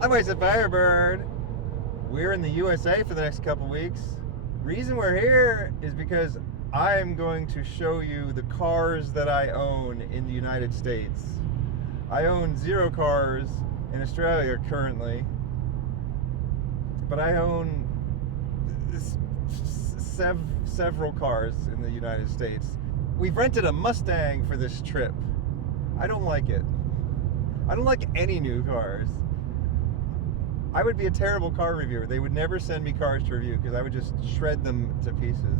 I'm Wasteland Firebird. We're in the USA for the next couple weeks. Reason we're here is because I'm going to show you the cars that I own in the United States. I own 0 cars in Australia currently, but I own several cars in the United States. We've rented a Mustang for this trip. I don't like it. I don't like any new cars. I would be a terrible car reviewer. They would never send me cars to review because I would just shred them to pieces.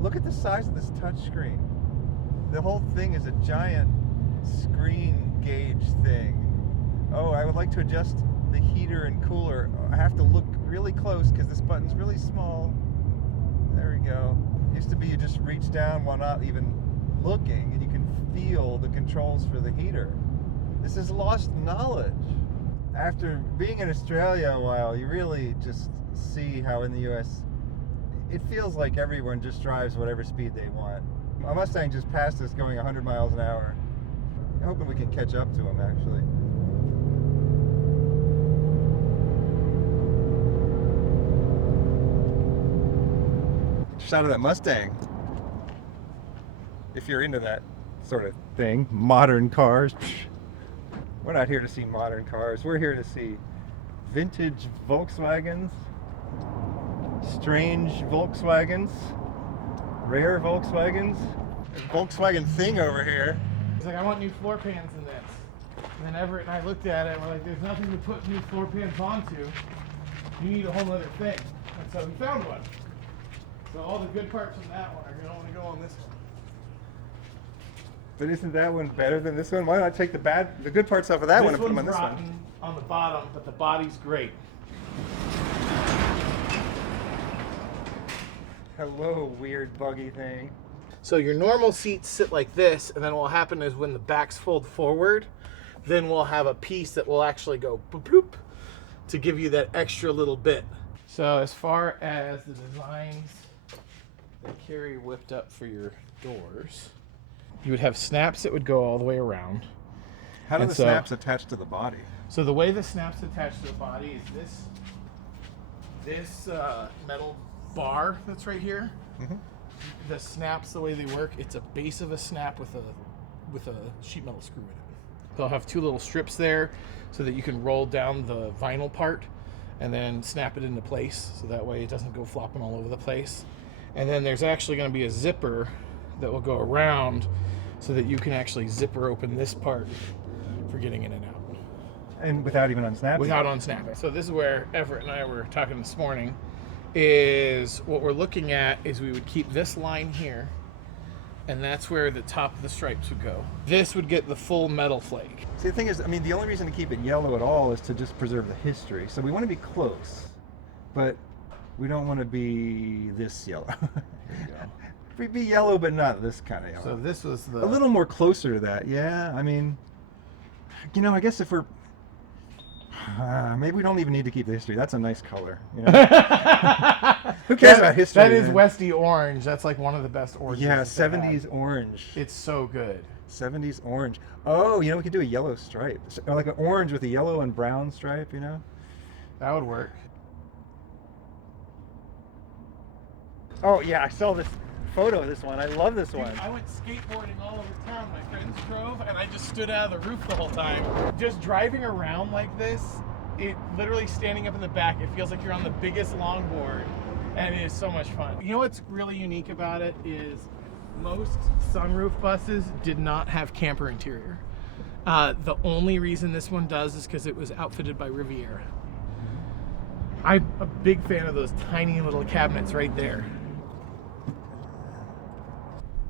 Look at the size of this touchscreen. The whole thing is a giant screen gauge thing. Oh, I would like to adjust the heater and cooler. I have to look really close because this button's really small. There we go. Used to be you just reach down while not even looking and you can feel the controls for the heater. This is lost knowledge. After being in Australia a while, you really just see how in the US it feels like everyone just drives whatever speed they want. A Mustang just passed us going 100 miles an hour. I'm hoping we can catch up to him actually. Shot of that Mustang. If you're into that sort of thing, modern cars. We're not here to see modern cars. We're here to see vintage Volkswagens, strange Volkswagens, rare Volkswagens. There's a Volkswagen thing over here. He's like, I want new floor pans in this. And then Everett and I looked at it and we're like, there's nothing to put new floor pans onto. You need a whole other thing. And so we found one. So all the good parts from that one are going to only go on this one. But isn't that one better than this one? Why not take the good parts off of that one and put them on this one? This one's rotten on the bottom, but the body's great. Hello, weird buggy thing. So your normal seats sit like this, and then what will happen is when the backs fold forward, then we'll have a piece that will actually go boop bloop to give you that extra little bit. So as far as the designs that Carrie whipped up for your doors, you would have snaps that would go all the way around. How do the snaps attach to the body? So the way the snaps attach to the body is this metal bar that's right here. Mm-hmm. The snaps, the way they work, it's a base of a snap with a sheet metal screw in it. They'll have 2 little strips there so that you can roll down the vinyl part and then snap it into place so that way it doesn't go flopping all over the place. And then there's actually going to be a zipper that will go around so that you can actually zipper open this part for getting in and out. And without even unsnapping? Without unsnapping. So this is where Everett and I were talking this morning, is what we're looking at is we would keep this line here, and that's where the top of the stripes would go. This would get the full metal flake. See, the thing is, I mean, the only reason to keep it yellow at all is to just preserve the history. So we want to be close, but we don't want to be this yellow. There you go. We'd be yellow, but not this kind of yellow. So this was a little more closer to that. Yeah, I mean, you know, I guess if we're maybe we don't even need to keep the history. That's a nice color. You know? Who cares about history? That is Westy orange. That's like one of the best oranges. Yeah, 70s orange. It's so good. 70s orange. Oh, you know, we could do a yellow stripe. Like an orange with a yellow and brown stripe, you know? That would work. Oh, yeah, I saw this photo of this one. I love this one. I went skateboarding all over town. My friends drove, and I just stood out of the roof the whole time. Just driving around like this, it literally standing up in the back, it feels like you're on the biggest longboard, and it is so much fun. You know what's really unique about it is most sunroof buses did not have camper interior. The only reason this one does is because it was outfitted by Riviera. I'm a big fan of those tiny little cabinets right there.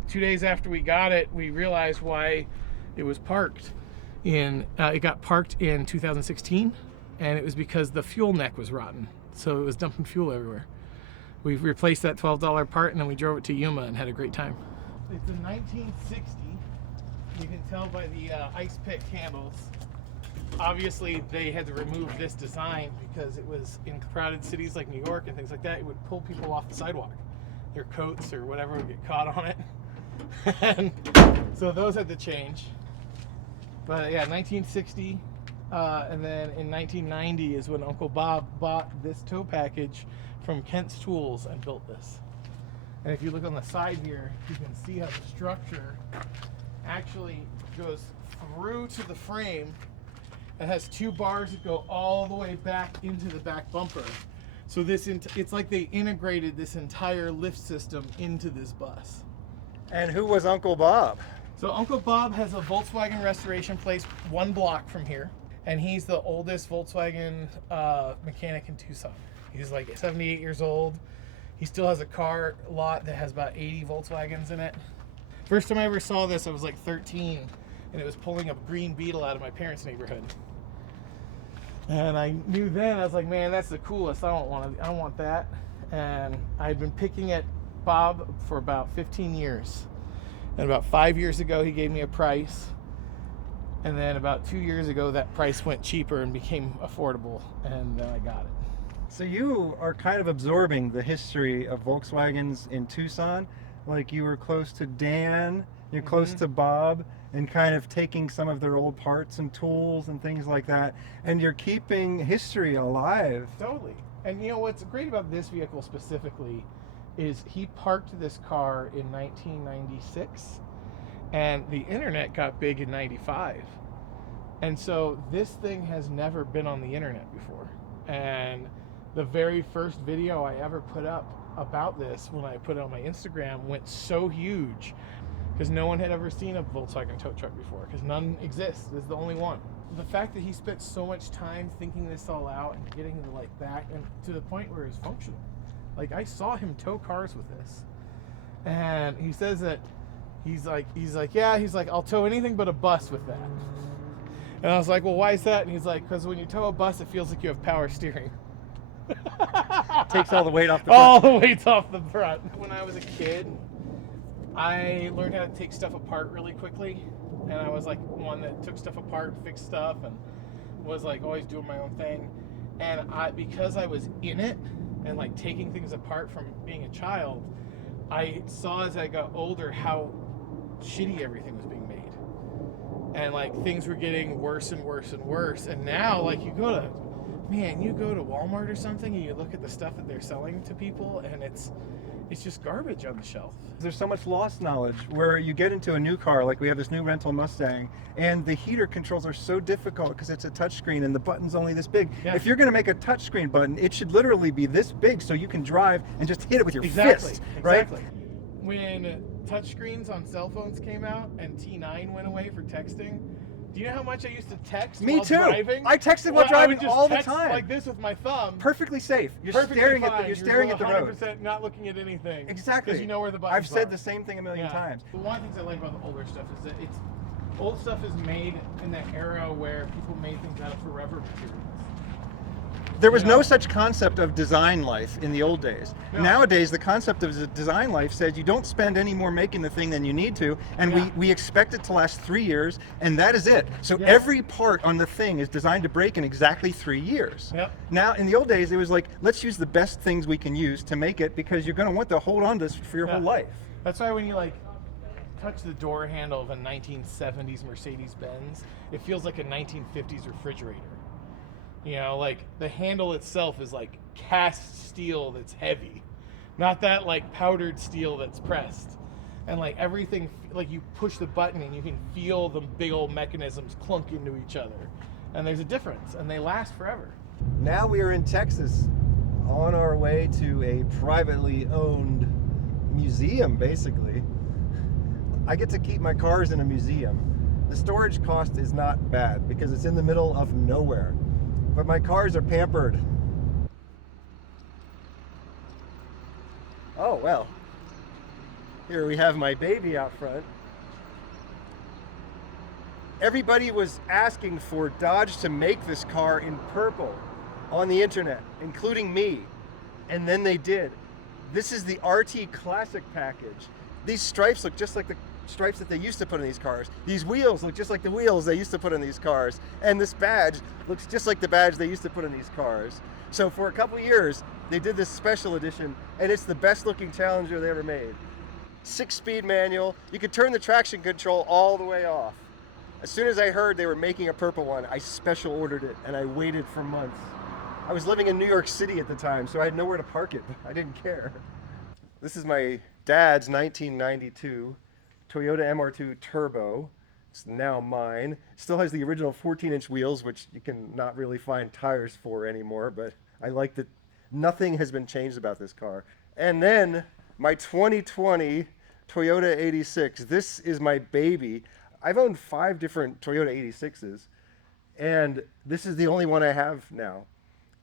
2 days after we got it, we realized why it was parked in, it got parked in 2016, and it was because the fuel neck was rotten. So it was dumping fuel everywhere. We replaced that $12 part, and then we drove it to Yuma and had a great time. It's a 1960. You can tell by the ice pick handles. Obviously, they had to remove this design because it was in crowded cities like New York and things like that. It would pull people off the sidewalk. Their coats or whatever would get caught on it. And so those had to change. But yeah, 1960 And then in 1990 is when Uncle Bob bought this tow package from Kent's Tools and built this. And if you look on the side here, you can see how the structure actually goes through to the frame. It has two bars that go all the way back into the back bumper. So it's like they integrated this entire lift system into this bus. And who was Uncle Bob? So Uncle Bob has a Volkswagen restoration place 1 block from here. And he's the oldest Volkswagen mechanic in Tucson. He's like 78 years old. He still has a car lot that has about 80 Volkswagens in it. First time I ever saw this, I was like 13, and it was pulling a green Beetle out of my parents' neighborhood. And I knew then, I was like, man, that's the coolest. I don't want that. And I'd been picking at Bob for about 15 years. And about 5 years ago, he gave me a price. And then about 2 years ago, that price went cheaper and became affordable, and then I got it. So you are kind of absorbing the history of Volkswagens in Tucson. Like you were close to Dan, you're close to Bob, and kind of taking some of their old parts and tools and things like that. And you're keeping history alive. Totally. And you know what's great about this vehicle specifically is he parked this car in 1996. And the internet got big in 95. And so this thing has never been on the internet before. And the very first video I ever put up about this, when I put it on my Instagram, went so huge because no one had ever seen a Volkswagen tow truck before, because none exists. This is the only one. The fact that he spent so much time thinking this all out and getting the like back and to the point where it's functional. Like I saw him tow cars with this. And he says that He's like, I'll tow anything but a bus with that. And I was like, well, why is that? And he's like, because when you tow a bus, it feels like you have power steering. Takes all the weight off the front. All the weight's off the front. When I was a kid, I learned how to take stuff apart really quickly. And I was like one that took stuff apart, fixed stuff, and was like always doing my own thing. And because I was in it and like taking things apart from being a child, I saw as I got older how shitty everything was being made, and like things were getting worse and worse and worse. And now like you go to Walmart or something and you look at the stuff that they're selling to people, and it's just garbage on the shelf. There's so much lost knowledge where you get into a new car, like we have this new rental Mustang, and the heater controls are so difficult because it's a touchscreen and the button's only this big. Yeah. If you're going to make a touchscreen button, it should literally be this big so you can drive and just hit it with your fist, right? Exactly. When touchscreens on cell phones came out and T9 went away for texting, do you know how much I used to text Me while too. driving? I texted while driving I would just all the text time. like this with my thumb. Perfectly safe. You're Perfectly staring fine. at the road. 100% not looking at anything. Exactly. Because you know where the buttons I've said are. the same thing a million times. But one of the things I like about the older stuff is that old stuff is made in that era where people made things out of forever materials. There was no such concept of design life in the old days. No. Nowadays, the concept of design life says you don't spend any more making the thing than you need to, and we expect it to last 3 years, and that is it. So every part on the thing is designed to break in exactly 3 years. Yep. Now, in the old days, it was like, let's use the best things we can use to make it, because you're going to want to hold on to this for your whole life. That's why when you like touch the door handle of a 1970s Mercedes-Benz, it feels like a 1950s refrigerator. You know, like the handle itself is like cast steel that's heavy, not that like powdered steel that's pressed. And like everything, like you push the button and you can feel the big old mechanisms clunk into each other. And there's a difference, and they last forever. Now we are in Texas on our way to a privately owned museum, basically. I get to keep my cars in a museum. The storage cost is not bad because it's in the middle of nowhere. But my cars are pampered. Oh, well. Here we have my baby out front. Everybody was asking for Dodge to make this car in purple on the internet, including me. And then they did. This is the RT Classic package. These stripes look just like the stripes that they used to put in these cars. These wheels look just like the wheels they used to put in these cars. And this badge looks just like the badge they used to put in these cars. So for a couple of years, they did this special edition, and it's the best looking Challenger they ever made. 6-speed manual. You could turn the traction control all the way off. As soon as I heard they were making a purple one, I special ordered it and I waited for months. I was living in New York City at the time, so I had nowhere to park it. I didn't care. This is my dad's 1992 Toyota MR2 Turbo. It's now mine. Still has the original 14-inch wheels, which you can not really find tires for anymore, but I like that nothing has been changed about this car. And then my 2020 Toyota 86. This is my baby. I've owned 5 different Toyota 86s, and this is the only one I have now.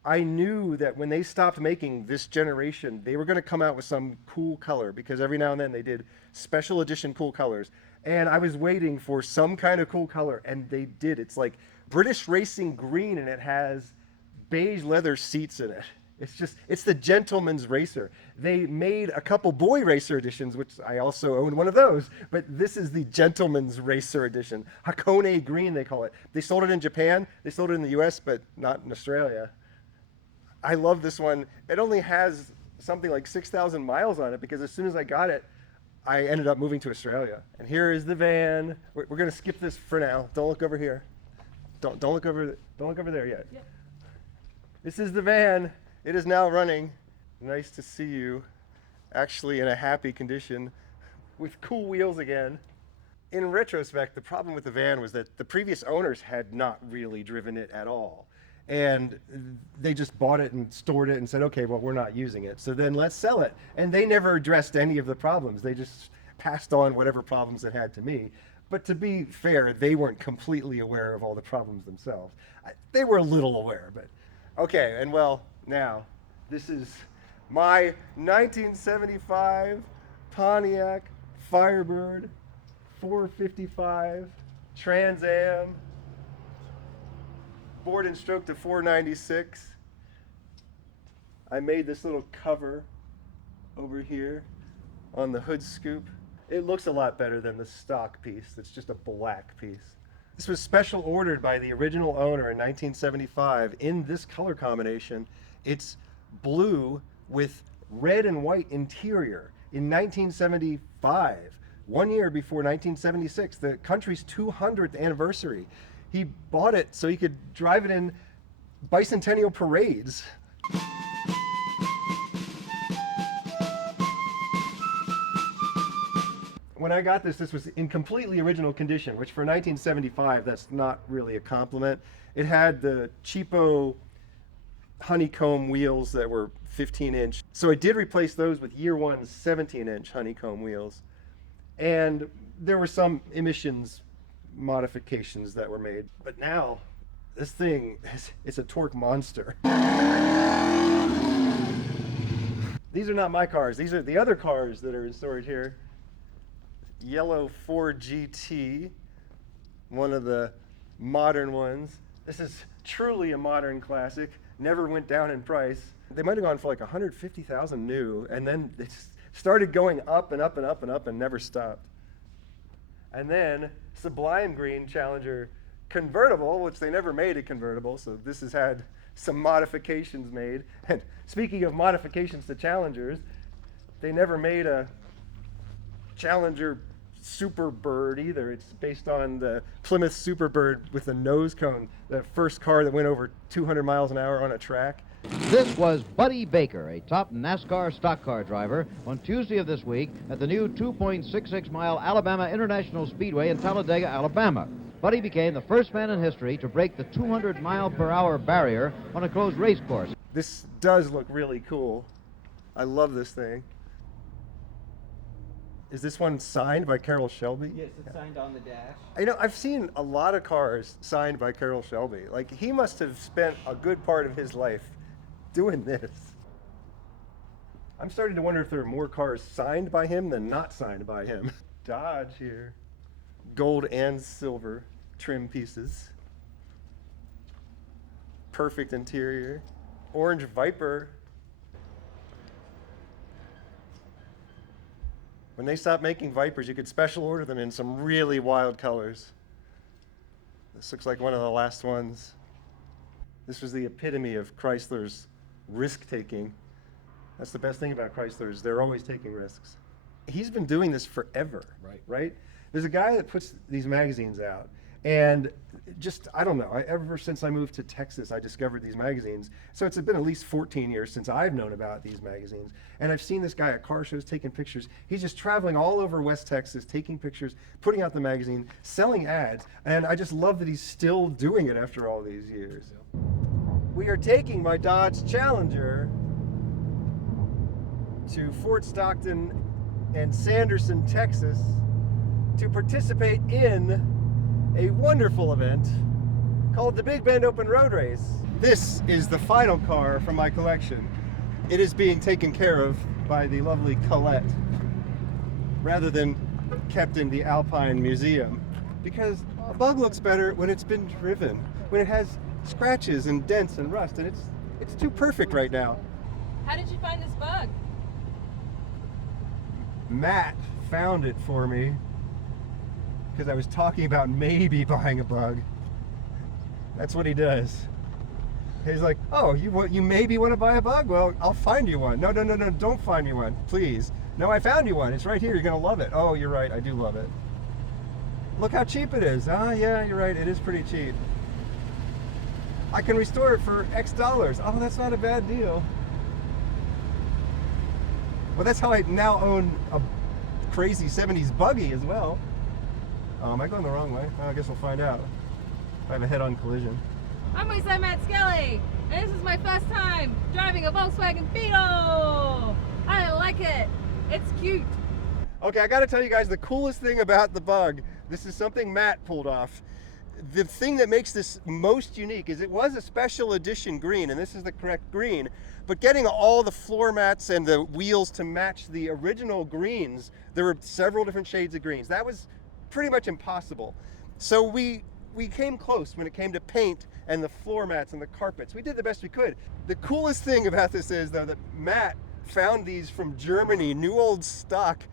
I knew that when they stopped making this generation, they were going to come out with some cool color, because every now and then they did special edition cool colors. And I was waiting for some kind of cool color, and they did. It's like British Racing Green, and it has beige leather seats in it. It's the gentleman's racer. They made a couple boy racer editions, which I also own one of those, but this is the gentleman's racer edition. Hakone Green, they call it. They sold it in Japan, they sold it in the US, but not in Australia. I love this one. It only has something like 6,000 miles on it, because as soon as I got it, I ended up moving to Australia. And here is the van. We're gonna skip this for now. Don't look over here. Don't look over there yet. Yeah. This is the van. It is now running. Nice to see you, actually in a happy condition with cool wheels again. In retrospect, the problem with the van was that the previous owners had not really driven it at all. And they just bought it and stored it and said, okay, well, we're not using it, so then let's sell it. And they never addressed any of the problems. They just passed on whatever problems it had to me. But to be fair, they weren't completely aware of all the problems themselves. They were a little aware, but okay. And well, now this is my 1975 Pontiac Firebird 455 Trans Am, bored and stroked to 496. I made this little cover over here on the hood scoop. It looks a lot better than the stock piece. It's just a black piece. This was special ordered by the original owner in 1975 in this color combination. It's blue with red and white interior in 1975, 1 year before 1976, the country's 200th anniversary. He bought it so he could drive it in bicentennial parades. When I got this was in completely original condition, which for 1975, that's not really a compliment. It had the cheapo honeycomb wheels that were 15-inch. So I did replace those with year one 17-inch honeycomb wheels. And there were some emissions modifications that were made. But now, this thing is a torque monster. These are not my cars. These are the other cars that are in storage here. Yellow Ford GT, one of the modern ones. This is truly a modern classic. Never went down in price. They might have gone for like 150,000 new, and then they started going up and up and up and up and never stopped. And then Sublime Green Challenger convertible, which they never made a convertible, so this has had some modifications made. And speaking of modifications to Challengers, they never made a Challenger Superbird either. It's based on the Plymouth Superbird with the nose cone, the first car that went over 200 miles an hour on a track. This was Buddy Baker, a top NASCAR stock car driver, on Tuesday of this week at the new 2.66-mile Alabama International Speedway in Talladega, Alabama. Buddy became the first man in history to break the 200-mile-per-hour barrier on a closed race course. This does look really cool. I love this thing. Is this one signed by Carroll Shelby? Yes, it's signed on the dash. You know, I've seen a lot of cars signed by Carroll Shelby. Like, he must have spent a good part of his life doing this. I'm starting to wonder if there are more cars signed by him than not signed by him. Dodge here. Gold and silver trim pieces. Perfect interior. Orange Viper. When they stopped making Vipers, you could special order them in some really wild colors. This looks like one of the last ones. This was the epitome of Chrysler's risk-taking. That's the best thing about Chrysler's. They're always taking risks. He's been doing this forever, right? There's a guy that puts these magazines out, And just, I don't know, ever since I moved to Texas, I discovered these magazines. So it's been at least 14 years since I've known about these magazines. And I've seen this guy at car shows taking pictures. He's just traveling all over West Texas, taking pictures, putting out the magazine, selling ads. And I just love that he's still doing it after all these years. We are taking my Dodge Challenger to Fort Stockton and Sanderson, Texas, to participate in a wonderful event called the Big Bend Open Road Race. This is the final car from my collection. It is being taken care of by the lovely Colette, rather than kept in the Alpine Museum, because a bug looks better when it's been driven, when it has scratches and dents and rust, and it's too perfect right now. How did you find this bug? Matt found it for me because I was talking about maybe buying a bug. That's what he does. He's like, oh, you maybe want to buy a bug? Well, I'll find you one. No, don't find me one, please. No, I found you one. It's right here. You're going to love it. Oh, you're right. I do love it. Look how cheap it is. Ah, yeah, you're right. It is pretty cheap. I can restore it for X dollars. Oh, that's not a bad deal. Well, that's how I now own a crazy 70s buggy as well. Am I going the wrong way? Well, I guess we'll find out. I have a head-on collision. I'm Wasteland Matt Skelly, and this is my first time driving a Volkswagen Beetle. I like it. It's cute. Okay, I gotta tell you guys the coolest thing about the bug. This is something Matt pulled off. The thing that makes this most unique is it was a special edition green, and this is the correct green, but getting all the floor mats and the wheels to match the original greens, there were several different shades of greens. That was pretty much impossible. So we came close when it came to paint and the floor mats and the carpets. We did the best we could. The coolest thing about this is, though, that Matt found these from Germany, new old stock,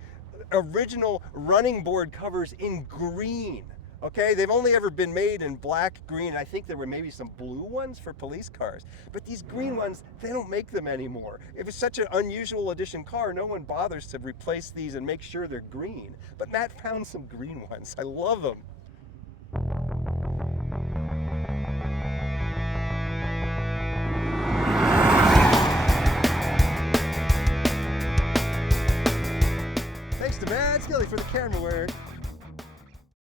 original running board covers in green. Okay, they've only ever been made in black, green. I think there were maybe some blue ones for police cars, but these green ones, they don't make them anymore. If it's such an unusual edition car, no one bothers to replace these and make sure they're green. But Matt found some green ones. I love them. Thanks to Matt Skelly for the camera work.